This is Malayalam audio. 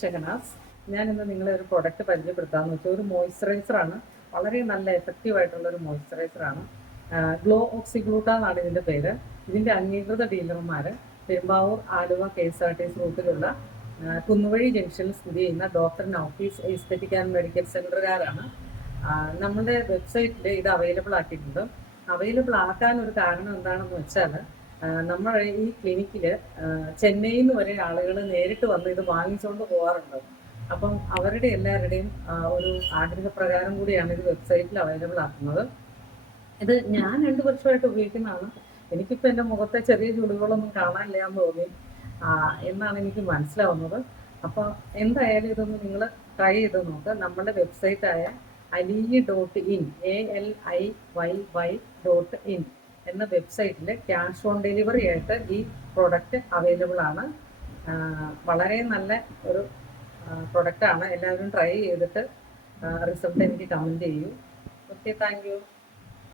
ഷെഹനാസ്, ഞാനിന്ന് നിങ്ങളെ ഒരു പ്രൊഡക്റ്റ് പരിചയപ്പെടുത്താമെന്ന് വെച്ചാൽ ഒരു മോയ്സ്ചറൈസറാണ്. വളരെ നല്ല എഫക്റ്റീവ് ആയിട്ടുള്ള ഒരു മോയ്സ്ചറൈസറാണ്. ഗ്ലോ ഓക്സിഗ്ലൂട്ട എന്നാണ് ഇതിൻ്റെ പേര്. ഇതിൻ്റെ അംഗീകൃത ഡീലർമാർ പെരുമ്പാവൂർ, ആലുവ KSRTC റൂട്ടിലുള്ള കുന്നുവഴി ജംഗ്ഷനിൽ സ്ഥിതി ചെയ്യുന്ന ഡോക്ടർ നൗഫീസ് എസ്തെറ്റിക് ആൻഡ് മെഡിക്കൽ സെൻ്ററുകാരാണ്. നമ്മുടെ വെബ്സൈറ്റിൽ ഇത് അവൈലബിൾ ആക്കിയിട്ടുണ്ട്. അവൈലബിൾ ആക്കാൻ ഒരു കാരണം എന്താണെന്ന് വെച്ചാൽ, നമ്മുടെ ഈ ക്ലിനിക്കിൽ ചെന്നൈയിൽ നിന്ന് വരെ ആളുകൾ നേരിട്ട് വന്ന് ഇത് വാങ്ങിച്ചുകൊണ്ട് പോകാറുണ്ട്. അപ്പം അവരുടെ എല്ലാവരുടെയും ഒരു ആഗ്രഹപ്രകാരം കൂടിയാണ് ഇത് വെബ്സൈറ്റിൽ അവൈലബിൾ ആക്കുന്നത്. ഇത് ഞാൻ 2 വർഷമായിട്ട് ഉപയോഗിക്കുന്നതാണ്. എനിക്കിപ്പോൾ എൻ്റെ മുഖത്തെ ചെറിയ ചുളിവുകളൊന്നും കാണാനില്ല എന്ന് തോന്നി എന്നാണ് എനിക്ക് മനസ്സിലാവുന്നത്. അപ്പോൾ എന്തായാലും ഇതൊന്ന് നിങ്ങൾ ട്രൈ ചെയ്ത് നോക്കുക. നമ്മുടെ വെബ്സൈറ്റായ aliy.in ALIYY.in എന്ന വെബ്സൈറ്റിൽ ക്യാഷ് ഓൺ ഡെലിവറി ആയിട്ട് ഈ പ്രോഡക്റ്റ് അവൈലബിൾ ആണ്. വളരെ നല്ല ഒരു പ്രൊഡക്റ്റാണ്. എല്ലാവരും ട്രൈ ചെയ്തിട്ട് റിസൾട്ട് എനിക്ക് കമൻറ്റ് ചെയ്യൂ. Okay, thank you.